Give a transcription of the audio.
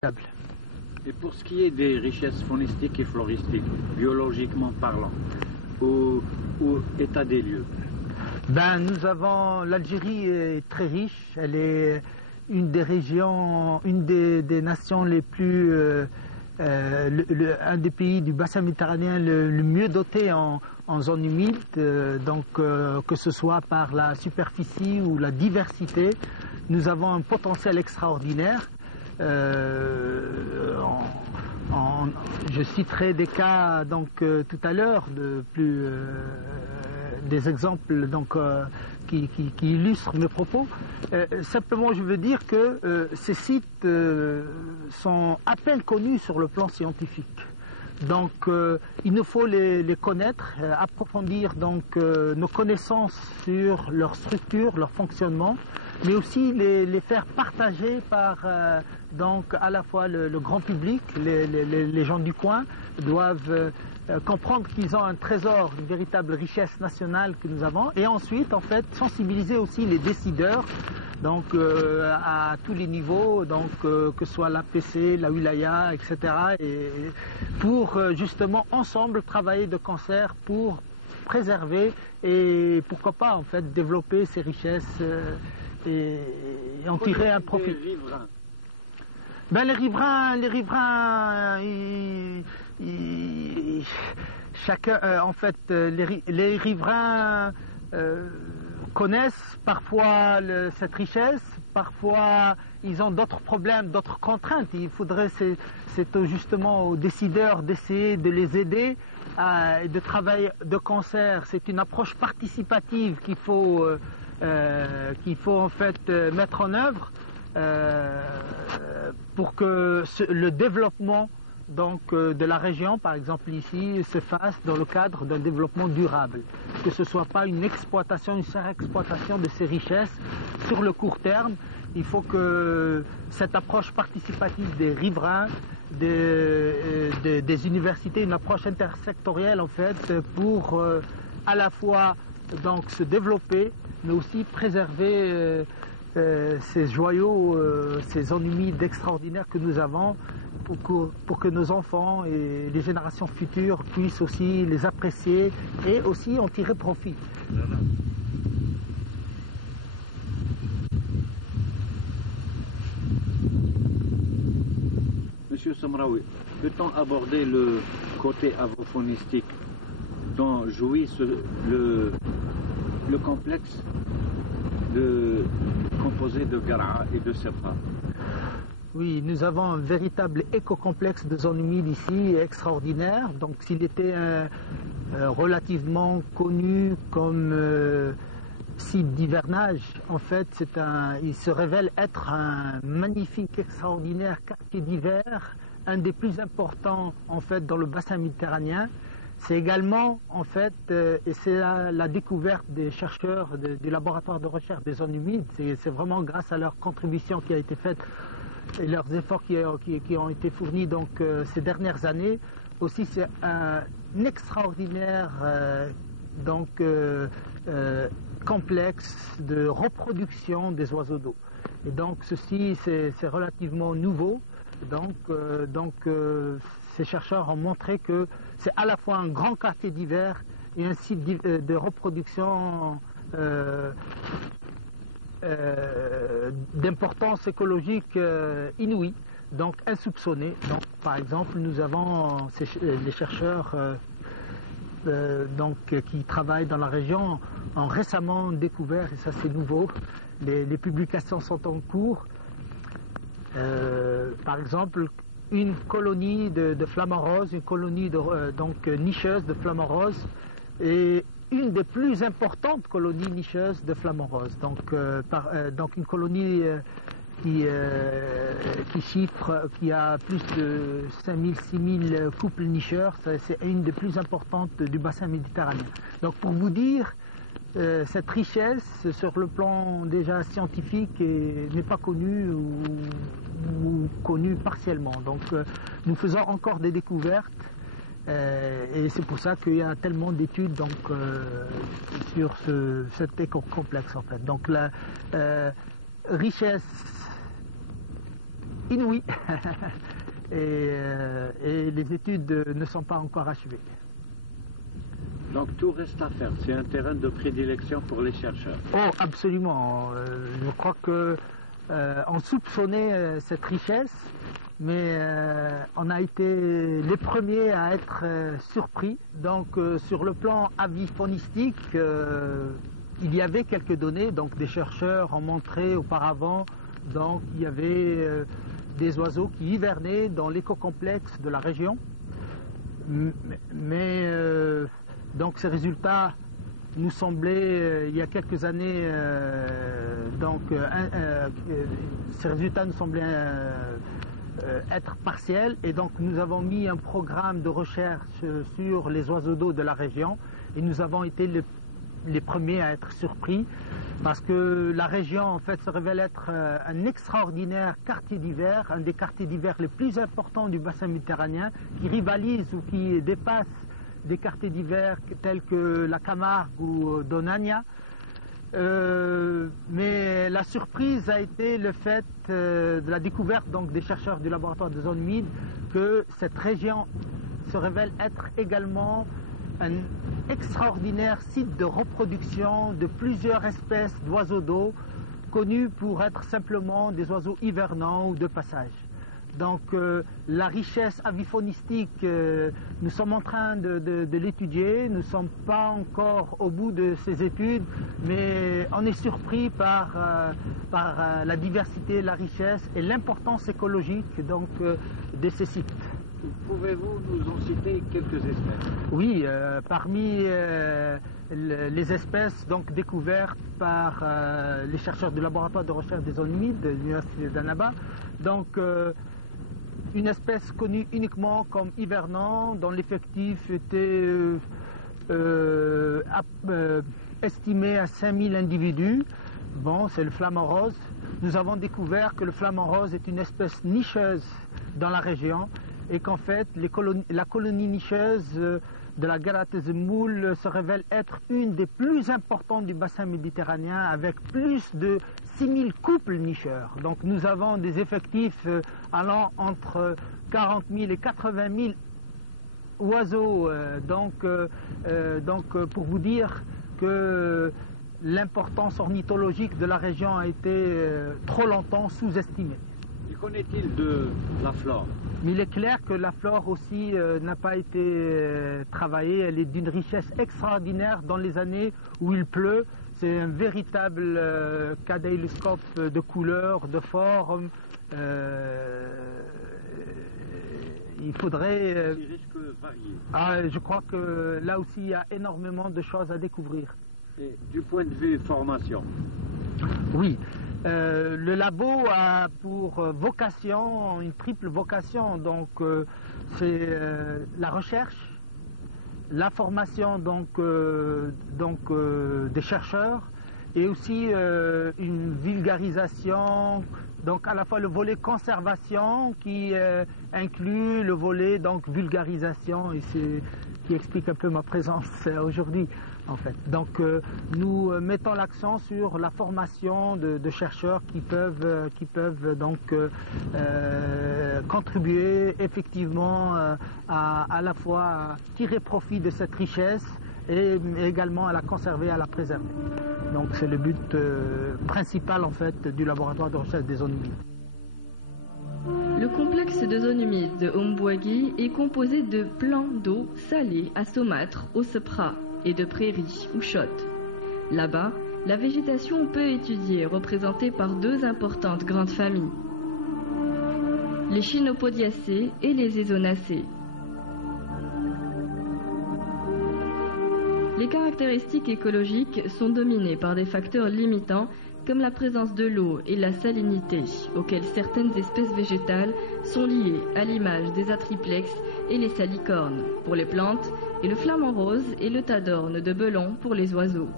Et pour ce qui est des richesses faunistiques et floristiques, biologiquement parlant, au état des lieux? L'Algérie est très riche, elle est une des régions, une des nations les plus, un des pays du bassin méditerranéen le mieux doté en zone humide, que ce soit par la superficie ou la diversité, nous avons un potentiel extraordinaire. Je citerai des cas tout à l'heure, des exemples qui illustrent mes propos. Simplement, je veux dire que ces sites sont à peine connus sur le plan scientifique. Donc, il nous faut les connaître, approfondir nos connaissances sur leur structure, leur fonctionnement, mais aussi les faire partager par à la fois le grand public, les gens du coin doivent comprendre qu'ils ont un trésor, une véritable richesse nationale que nous avons, et ensuite en fait sensibiliser aussi les décideurs à tous les niveaux, que ce soit l'APC, la wilaya, etc. et pour justement ensemble travailler de concert pour préserver et pourquoi pas en fait développer ces richesses et en tirer un profit. Les riverains, les riverains connaissent parfois cette richesse, parfois ils ont d'autres problèmes, d'autres contraintes. Il faudrait, c'est justement aux décideurs d'essayer de les aider et de travailler de concert. C'est une approche participative qu'il faut en fait mettre en œuvre pour que le développement de la région, par exemple ici, se fasse dans le cadre d'un développement durable. Que ce ne soit pas une exploitation, une surexploitation de ces richesses sur le court terme. Il faut que cette approche participative des riverains, des universités, une approche intersectorielle en fait, pour à la fois se développer, mais aussi préserver ces joyaux, ces zones humides extraordinaires que nous avons, pour que nos enfants et les générations futures puissent aussi les apprécier et aussi en tirer profit. Monsieur Samraoui, peut-on aborder le côté avophonistique dont jouit le complexe composé de Gara et de Sefa? Oui, nous avons un véritable éco-complexe de zones humides ici, extraordinaire. Donc s'il était relativement connu comme site d'hivernage, en fait, il se révèle être un magnifique, extraordinaire quartier d'hiver, un des plus importants en fait dans le bassin méditerranéen. C'est également, en fait, et c'est la découverte des chercheurs du laboratoire de recherche des zones humides, c'est vraiment grâce à leur contribution qui a été faite et leurs efforts qui ont été fournis ces dernières années. Aussi, c'est un extraordinaire complexe de reproduction des oiseaux d'eau. Et donc, ceci, c'est relativement nouveau. Ces chercheurs ont montré que c'est à la fois un grand quartier d'hiver et un site de reproduction d'importance écologique inouïe, donc insoupçonnée. Donc, par exemple, nous avons les chercheurs qui travaillent dans la région ont récemment découvert, et ça c'est nouveau, les publications sont en cours, par exemple une colonie de flamants roses, une colonie nicheuse de flamants roses, et une des plus importantes colonies nicheuses de flamants roses. Donc une colonie qui a plus de 5000, 6000 couples nicheurs, c'est une des plus importantes du bassin méditerranéen. Donc pour vous dire, cette richesse sur le plan déjà scientifique n'est pas connue ou connue partiellement. Donc nous faisons encore des découvertes et c'est pour ça qu'il y a tellement d'études sur cet éco-complexe en fait. Donc la richesse inouïe. Et les études ne sont pas encore achevées. Donc tout reste à faire, c'est un terrain de prédilection pour les chercheurs. Oh, absolument. Je crois que on soupçonnait cette richesse, mais on a été les premiers à être surpris. Donc sur le plan aviphonistique, il y avait quelques données, donc des chercheurs ont montré auparavant, donc il y avait des oiseaux qui hivernaient dans l'écocomplexe de la région, mais donc ces résultats nous semblaient, il y a quelques années, ces résultats nous semblaient être partiels, et donc nous avons mis un programme de recherche sur les oiseaux d'eau de la région, et nous avons été les premiers à être surpris, parce que la région en fait se révèle être un extraordinaire quartier d'hiver, un des quartiers d'hiver les plus importants du bassin méditerranéen, qui rivalise ou qui dépasse des quartiers d'hiver tels que la Camargue ou Donania. Mais la surprise a été le fait de la découverte donc, des chercheurs du laboratoire de zones humides que cette région se révèle être également un extraordinaire site de reproduction de plusieurs espèces d'oiseaux d'eau connus pour être simplement des oiseaux hivernants ou de passage. Donc la richesse aviphonistique, nous sommes en train de l'étudier, nous ne sommes pas encore au bout de ces études, mais on est surpris par la diversité, la richesse et l'importance écologique donc, de ces sites. Pouvez-vous nous en citer quelques espèces? Oui, parmi les espèces donc, découvertes par les chercheurs du laboratoire de recherche des zones humides de l'Université d'Annaba, donc une espèce connue uniquement comme hivernant, dont l'effectif était estimé à 5000 individus. Bon, c'est le flamant rose. Nous avons découvert que le flamant rose est une espèce nicheuse dans la région et qu'en fait, la colonie nicheuse de la Galathese moule se révèle être une des plus importantes du bassin méditerranéen avec plus de 6000 couples nicheurs. Donc nous avons des effectifs allant entre 40 000 et 80 000 oiseaux. Donc pour vous dire que l'importance ornithologique de la région a été trop longtemps sous-estimée. Qu'en est-il de la flore? Mais il est clair que la flore aussi n'a pas été travaillée. Elle est d'une richesse extraordinaire dans les années où il pleut. C'est un véritable kaléidoscope de couleurs, de formes. Il faudrait... Qui risque varier. Je crois que là aussi il y a énormément de choses à découvrir. Et du point de vue formation? Oui. Le labo a pour vocation, une triple vocation, donc c'est la recherche, la formation des chercheurs et aussi une vulgarisation, donc à la fois le volet conservation qui inclut le volet donc vulgarisation, et c'est qui explique un peu ma présence aujourd'hui. En fait. Donc nous mettons l'accent sur la formation de chercheurs qui peuvent donc contribuer effectivement à la fois à tirer profit de cette richesse et également à la conserver, à la préserver. Donc c'est le but principal en fait du laboratoire de recherche des zones humides. Le complexe de zones humides de Ombouagui est composé de plans d'eau salés à saumâtre, au sepra, et de prairies ou chottes. Là-bas, la végétation peu étudiée est représentée par deux importantes grandes familles, les Chenopodiacées et les Aisonacées. Les caractéristiques écologiques sont dominées par des facteurs limitants comme la présence de l'eau et la salinité, auxquelles certaines espèces végétales sont liées, à l'image des atriplex et les salicornes pour les plantes, et le flamant rose et le tadorne de Belon pour les oiseaux.